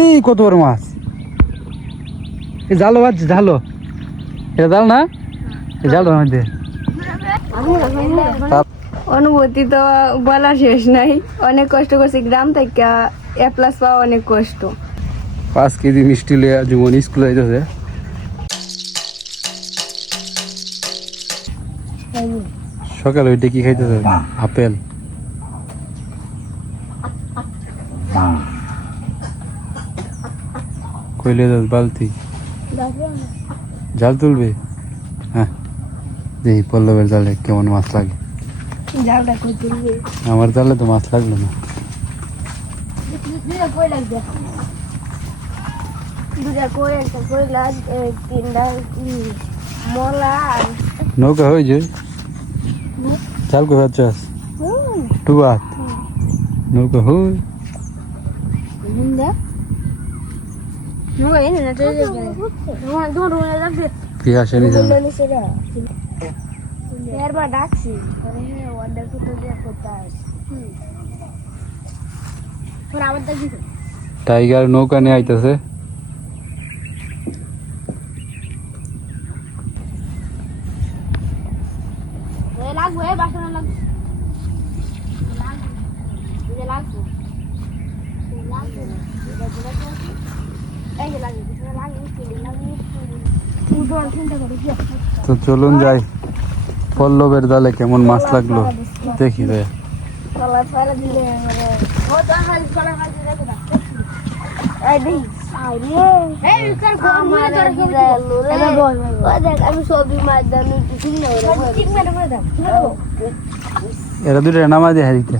এই কত বড় মাছ, এই জালো বাজছে, জালো, এটা জাল না, এই জালটার মধ্যে অনুভূতি তো বলা শেষ নাই, অনেক কষ্ট করছি গ্রাম থেকে এ প্লাস পাওয়া অনেক কষ্ট। 5 কেজি মিষ্টি লিয়ে জীবন স্কুলে যাইতেছে। সকালে ওইটা কি খাইতেছে? আপেল। কইলে যাস বালতি জাল তুলবে? হ্যাঁ, দেখি পল্লবের জালে কেমন মাছ লাগে। আমার জালে তো মাছ লাগলো না। নৌকা হয়ে যায়, চাল কো চাষ টুবাত নৌকা হই কি আসে নি জানা। টাইগার নৌকা নিয়ে আইতেছে। তো চলুন যাই, পল্লবের জালে কেমন মাছ লাগলো দেখি রে। এরা দুটো নামা দিয়ে হারিতে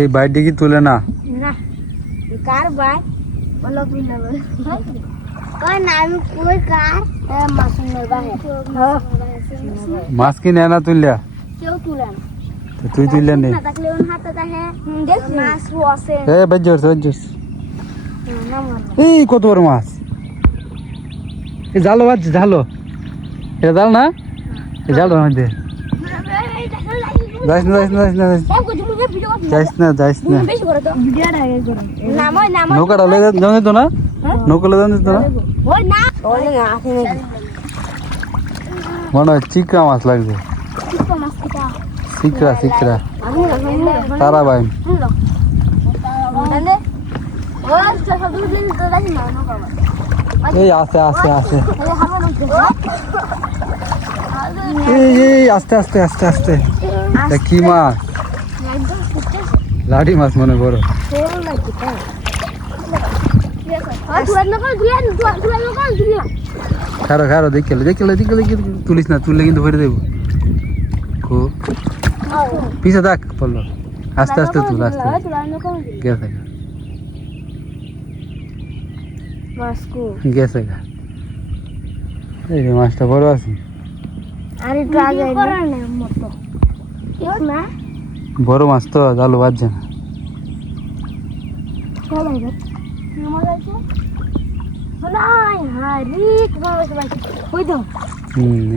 এই বাইট কি তুলে না? কার বাই বলো তুই না কই না আমি কই কার মাসুমের বাহে মাছ কি নেনা তুললা? কেউ তুলে না। তো তুই তুললা নে না থাকলে ওন হাতে দেখে দেখ মাছ আছে। এ বাজ্জর বাজ্জর, এই কত বড় মাছ, এই জালো বাজছে, জালো, এটা জাল না, এই জালটার মধ্যে যাইস না, নৌকাটা লে যান দিত না, নৌকা লে যান দিত না, মনে হয় চিকরা মাছ লাগছে। শিকরা শিকরা তারা ভাই এই আছে আছে আছে, এই আস্তে আস্তে আস্তে আস্তে। কি মাছ? লাঠি মাছ মনে বড়। খারো খারো দেখলে দেখলে দেখলে তুলিস না, তুললে কিন্তু ভরে দেবো। পিছে দেখ পড়লো, আস্তে আস্তে তুল, আস্তে গেছে গেছে গা। এই মাছটা বড় আছে, বড় মাছ তো জাল বাজছে না।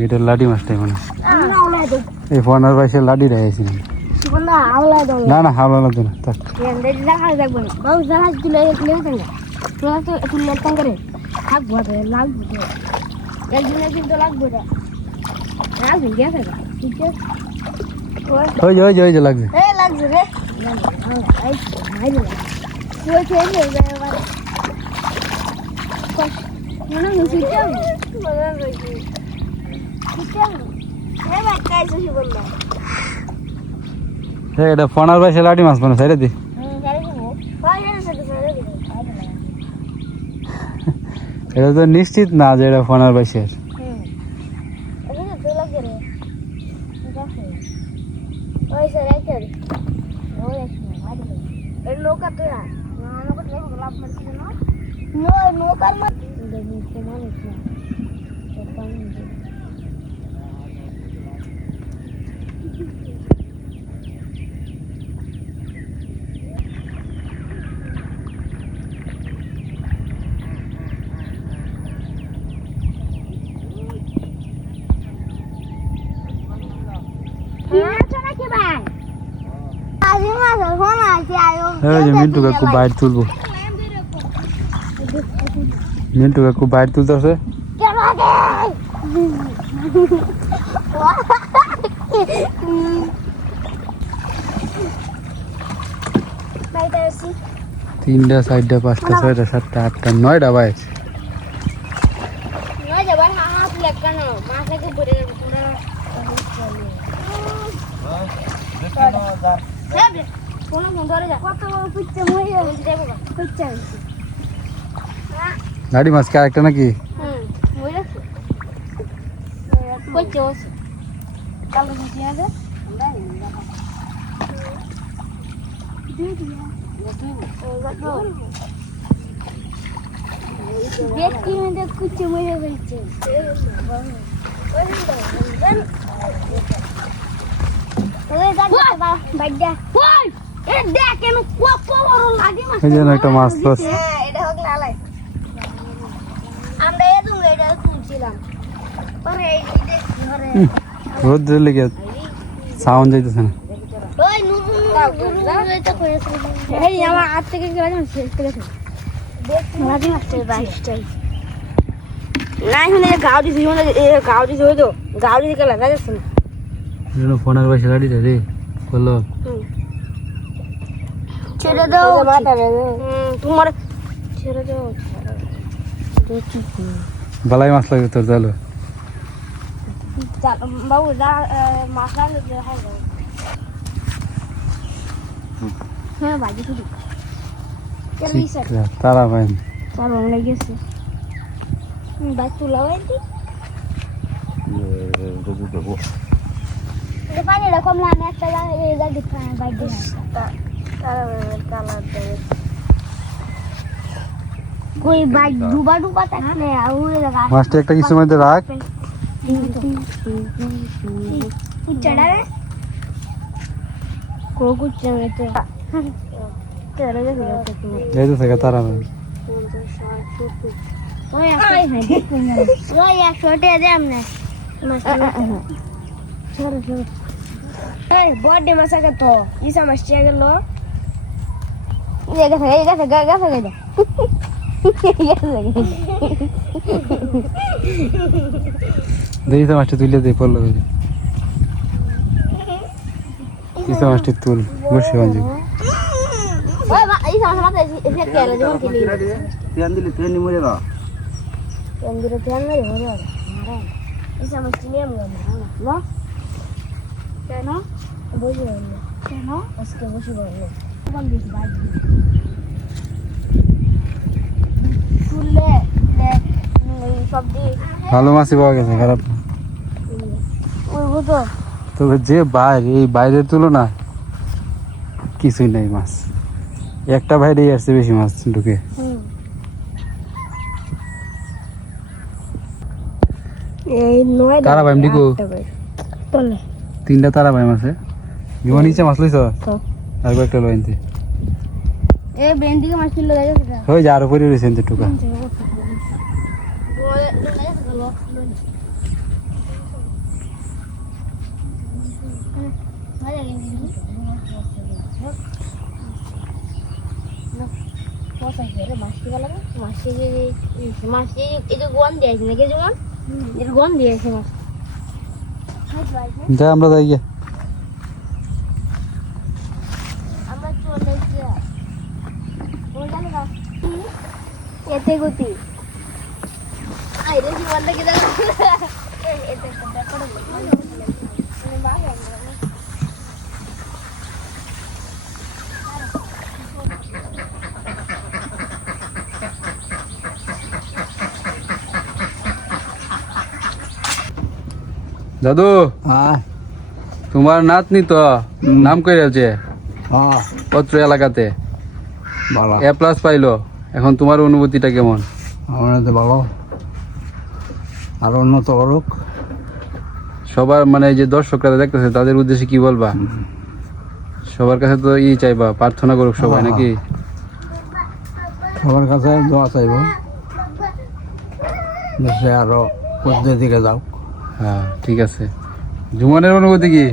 এটা লাডি মাছটাই মানে এই ফোনের পাশে লাডি রয়েছে না না হাওলা লাগবে না থাক। ওই যে লাগবে। এটা ফোনার পাশে লাঠি মাছ মানে সাইডে দি এটা তো নিশ্চিত না যে এটা ফোনার পাশের। নৌকা তোরা নৌকা তোরা লাভ মারছিস না নৌকার মধ্যে দেখি মানুষ না মিন্টু কাকু বাইর তুলবো মিন্টু কাকু বাইর তুলতেছে তিনটা চারটা পাঁচটা ছয়টা সাতটা আটটা নয়টা বাইশ গাড়ি মাছ কে আরেকটা নাকি দেখি কুচে মরে ফেলছে একটা মাছ রোদ লেগে সাউন্ড যাইতেছে না আমার হাত থেকে ফোনের পয়সা গাড়ি রে বললো ছেড়ে দাও তোমার ছেড়ে দাও বালাই মাছ লাগে তোর জালো বাবু মাছ হ্যাঁ বাজি শুধু তারা ভাই তার রং লেগেছে বাজ তুলা হয়েছি পানিটা কমলে আমি একটা বাইক কই বাইক ডুবা ডুবা থাকলে মাছটা একটা কিছু মধ্যে রাখ কুচড়া কো কুচড়া তো তেরে দেখো এই তো থেকে তারা ভাই ওই একশোটে দে আমনে বড্ডে মাছা কত ইসা মাছ চেয়ে গেল গেছে দেখি তো মাছটা তুলে দিয়ে পড়লো ইসা মাছটি তুল বসে বাঁধি কেন বসে কেন আজকে বসে তুললে সবজি ভালো মাছই পাওয়া গেছে খারাপ না উঠবো তো তবে যে বাইরে এই বাইরের তুলনা কিছুই নাই মাছ একটা বাইরে আসছে বেশি মাছ ঢুকে এই নয় তারা ভাই ডিকো তোলে তিনটা তারা ভাই মাছে বিমান নিচে মাছ লইছ আর কয়েকটা লইনতে এই বেন দিকে মাছ কিলো যায় হই যা আর উপরে রইছে এনতে টুকা যা আমরা যাই গিয়ে এতে গতি আইরে জীবনটা কি দাও দাদু তোমার নাতনি তো নাম করে আছে পত্র এলাকাতে ভালো এ প্লাস পাইলো, এখন তোমার অনুভূতিটা কেমন? আমার তো ভালো, আরো উন্নত করুক। সবার মানে এই যে দর্শকরা দেখতেছে তাদের উদ্দেশ্যে কি বলবা? সবার কাছে তো চাইবা, প্রার্থনা করুক সবাই হ্যাঁ, নাকি? সবার কাছে দোয়া চাইব, দেশে আরো পদ্ধতির দিকে যাও। হ্যাঁ ঠিক আছে। জুমনের অনুভূতি কি?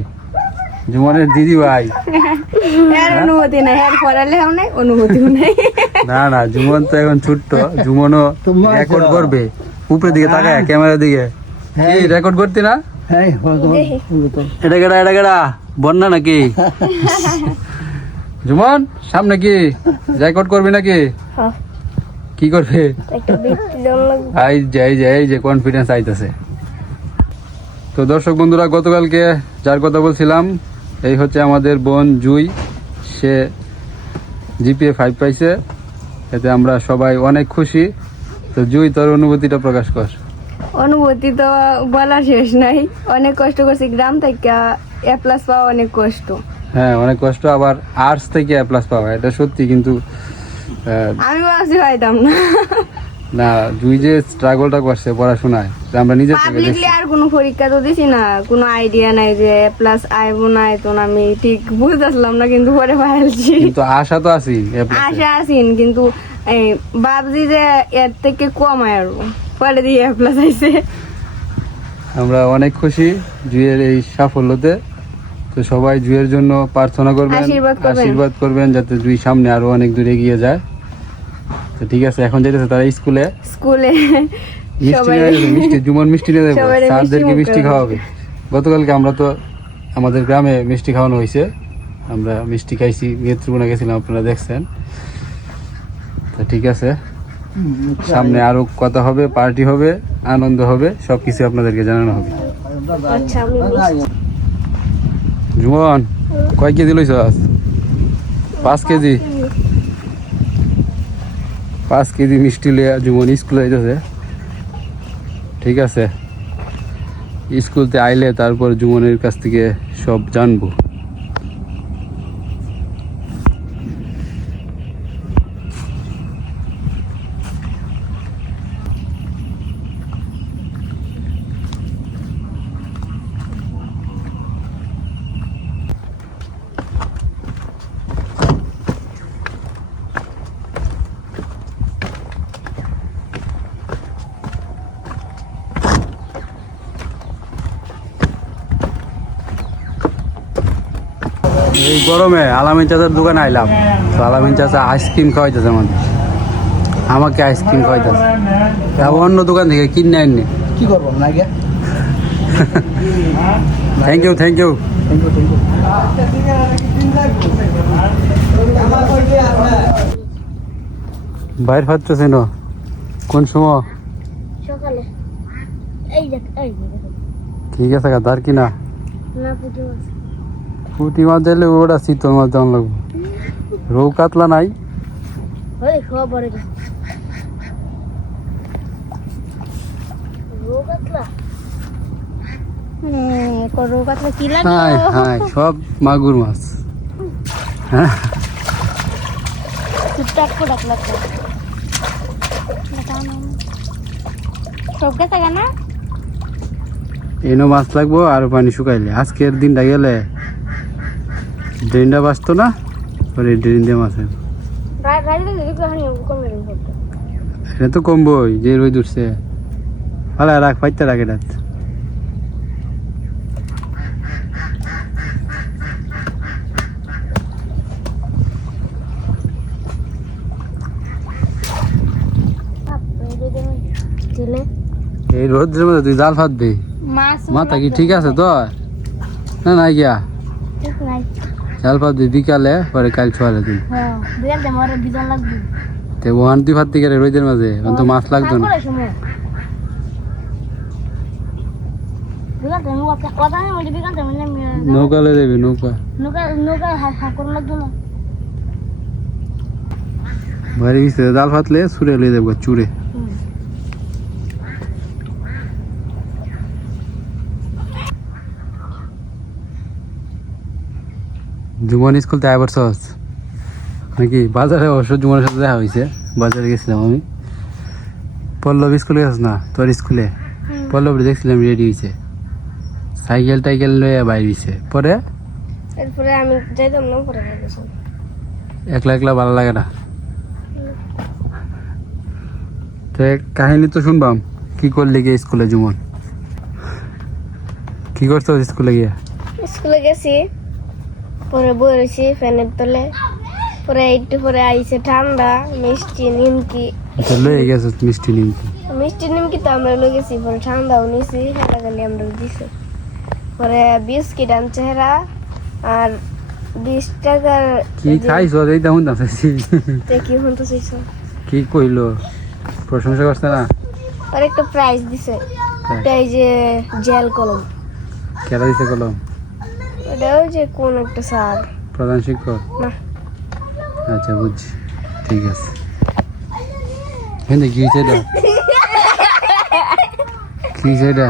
জুমনের দিদি ভাই। এর অনুভূতি নাই, এর পড়ালেও নাই, অনুভূতিও নাই। না না, জুমন তো এখন ছোট্ট, জুমনও রেকর্ড করবে। উপরের দিকে তাকায় ক্যামেরার দিকে, কি রেকর্ড করতে না? এটা কেডা, এটা কেডা, বন্যা নাকি? জুমন সামনে কি রেকর্ড করবি নাকি? হ্যাঁ। কি করবে? একটা বৃত্তি দেওয়া লাগবে। এই যে কনফিডেন্স আইতেছে। তো দর্শক বন্ধুরা, গতকালকে যার কথা বলছিলাম, এই হচ্ছে আমাদের বোন জুই। সে জিপিএ 5 পাইছে, এতে আমরা সবাই অনেক খুশি। তো জুই, তোর অনুভূতিটা প্রকাশ কর। অনুভূতি তো বলা শেষ নাই, অনেক কষ্ট করছি, গ্রাম থেকে এ প্লাস পাওয়া অনেক কষ্ট। হ্যাঁ অনেক কষ্ট, আবার আর্টস থেকে এ প্লাস পাওয়া এটা সত্যি, কিন্তু আমি ভাবছি পাইতাম না। না, জুই যে স্ট্রাগলটা করছে পড়াশোনায়, তা আমরা নিজে থেকে পাবলিকলি দেখছি। আর কোনো পরীক্ষা তো দিছি না, কোনো আইডিয়া নাই যে প্লাস আইবো না আইতো না, আমি ঠিক বুঝতেছিলাম না, কিন্তু পরে পাইছি। কিন্তু আশা তো আছি এ প্লাস। আশা আছেন, কিন্তু এই ভাবছি যে এর থেকে কম আর পরে দিয়ে এ প্লাস আইছে। আমরা অনেক খুশি জুয়ের এই সাফল্যতে। তো সবাই জুয়ের জন্য প্রার্থনা করবেন, আশীর্বাদ করবেন যাতে জুই সামনে আরো অনেক দূর এগিয়ে যায়। তো ঠিক আছে, এখন যেতেছে তারা স্কুলে। মিষ্টি জুমন মিষ্টি নিয়ে যাবে, স্যারদেরকে মিষ্টি খাওয়াবে। গতকালকে আমরা তো আমাদের গ্রামে মিষ্টি খাওয়ানো হয়েছে, আমরা মিষ্টি খাইছি, নেত্রকোনা গেছিলাম, আপনারা দেখছেন। তো ঠিক আছে, সামনে আরো কথা হবে, পার্টি হবে, আনন্দ হবে, সবকিছু আপনাদেরকে জানানো হবে। আচ্ছা, আমি মিষ্টি। জুমন কয় কেজি লইছ? 5 কেজি। 5 কেজি মিষ্টি লিয়া জুমন স্কুলে যাইতেছে। ঠিক আছে, স্কুলতে আইলে তারপর জুমনের কাছ থেকে সব জানবো। এই গরমে আলামিন চাচার দোকানে আইলাম। তো আলামিন চাচা আইসক্রিম খাওয়াইতেছে আমাকে আইসক্রিম খাওয়াইতেছে। অন্য দোকান থেকে কিনে আননি। কি করবো না গিয়া? Thank you, thank you. বাইর ফাটতেছে না কোন সময়? সকালে এই দেখ, এই দেখ, ঠিক আছে, দার কিনা না পুজো আছে। পুঁটি মাছ দিলে ওটা শীতল মাছ দাম লাগবে। রৌ কাতলা নাই? ওই সব বড় গেছে রোগ কাতলা। রোগ কাতলা কি লাগে? হ্যাঁ হ্যাঁ, সব মাগুর মাছ। হ্যাঁ টুকটাক করে ডাকলা সব গেছে না। এনো মাছ লাগবো আর পানি শুকাইলে। আজকের দিনটা গেলে ড্রেনটা বাঁচতো না, পরে ড্রেন দিয়ে মাছ হবে। এটা তো কমবই, যে রোদ উঠছে। ভালো রাখ, পাইতে রাখ এটা। এই রোদ্রের মধ্যে তুই জাল ফাঁদবি? মাথা কি ঠিক আছে তো? না নাই গিয়া জাল ফাঁদবি বিকালে, পরে কাল ছোয়ালে তুই ওহান তুই ফাঁদতে গেলে রোদের মাঝে তো মাছ লাগতো না। নৌকা লে দেবি, নৌকা বাড়ি ভিতরে জাল ফাতলে ছুড়ে লিয়ে দেবো, চুড়ে। জুমন স্কুল তে আবার সস নাকি বাজারে অবশ্য জুমার সাথে দেখা হয়েছে, বাজারে গেছিলাম আমি। পল্লব স্কুলে গেছ না তোর স্কুলে? পল্লব দেখছিলাম রেডি হয়েছে, সাইকেল টাইকেল লয়ে বাইর হয়েছে। পরে এরপরে আমি যাইতাম না, পরে গেছিলাম। একলা একলা ভালো লাগে না। তো কাহিনী তো শুনবাম, কি করলি গিয়ে স্কুলে জুমন? কি করছো স্কুলে গিয়ে? স্কুলে গেছি, পরে বই রয়েছি ফ্যানের তলে, পরে একটু পরে আইছে ঠান্ডা মিষ্টি নিমকি। আচ্ছা লয়ে গেছো মিষ্টি নিমকি? মিষ্টি নিমকি তো আমরা লয়ে গেছি, পরে ঠান্ডাও নিছি, হেলাগালি আমরা দিছি। পরে বিস্কিট আনছে হেরা, আর 20 টাকার কি খাইছো এই তেমন দাম চাইছি। কি হতো চাইছো? কি কইলো, প্রশংসা করছে না? আর একটা প্রাইজ দিছে, এই যে জেল কলম। কেরা দিছে কলম? এটা ওই যে কোন একটা স্যার। প্রধান শিক্ষক? না, আচ্ছা বুঝছি, ঠিক আছে। কি হয়েছে এটা? কি হয়েছে এটা?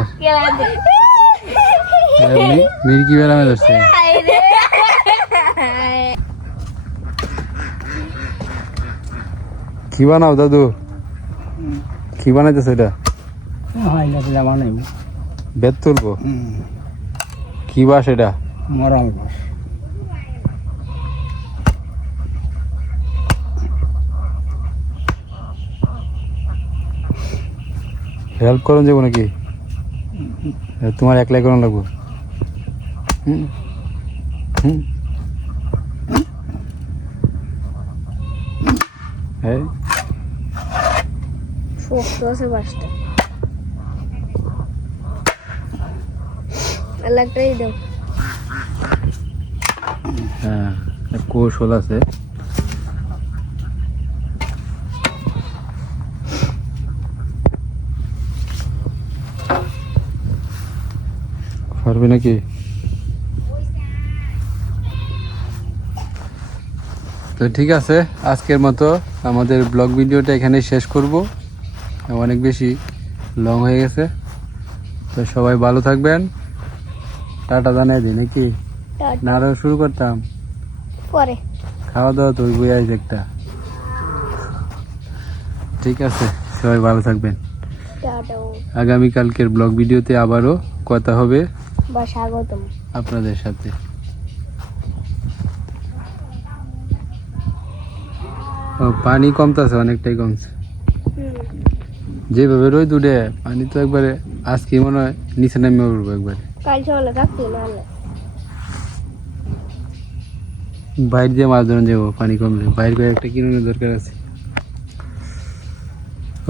মির্কি বেড়ামে ধরছে। কি বানাও দাদু? কি বানাইতেছে এটা? বেত তুলবো? কি বাস এটা? মরাল বাস। হেল্প করুন যাবো নাকি? তোমার একলাই করুন লাগবো? হুম হুম এই শক্ত আছে বাসটা। আলাদাই দাও। হ্যাঁ, কৌশল আছে। পারবে নাকি? তো ঠিক আছে, আজকের মতো আমাদের ব্লগ ভিডিওটা এখানে শেষ করব, অনেক বেশি লং হয়ে গেছে। তো সবাই ভালো থাকবেন, টাটা জানাই দিই নাকি? না আরো শুরু করতাম? পরে খাওয়া দাওয়া তো বই আইস একটা। ঠিক আছে, সবাই ভালো থাকবেন। টাটাও আগামীকালকের ব্লগ ভিডিওতে আবারও কথা হবে বা স্বাগতম আপনাদের সাথে। ও, পানি কমতেছে, অনেকটাই কমছে। যেভাবে রোদ উঠে পানি তো একবারে আজকে মনে হয় নিচে নেমে উঠবো একবারে। কাল সকালে থাকতো নাহলে বাইরে দিয়ে মাছ ধরে যাবো, পানি কমলে বাইরে করে একটা কিনোর দরকার আছে।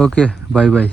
ওকে, বাই বাই।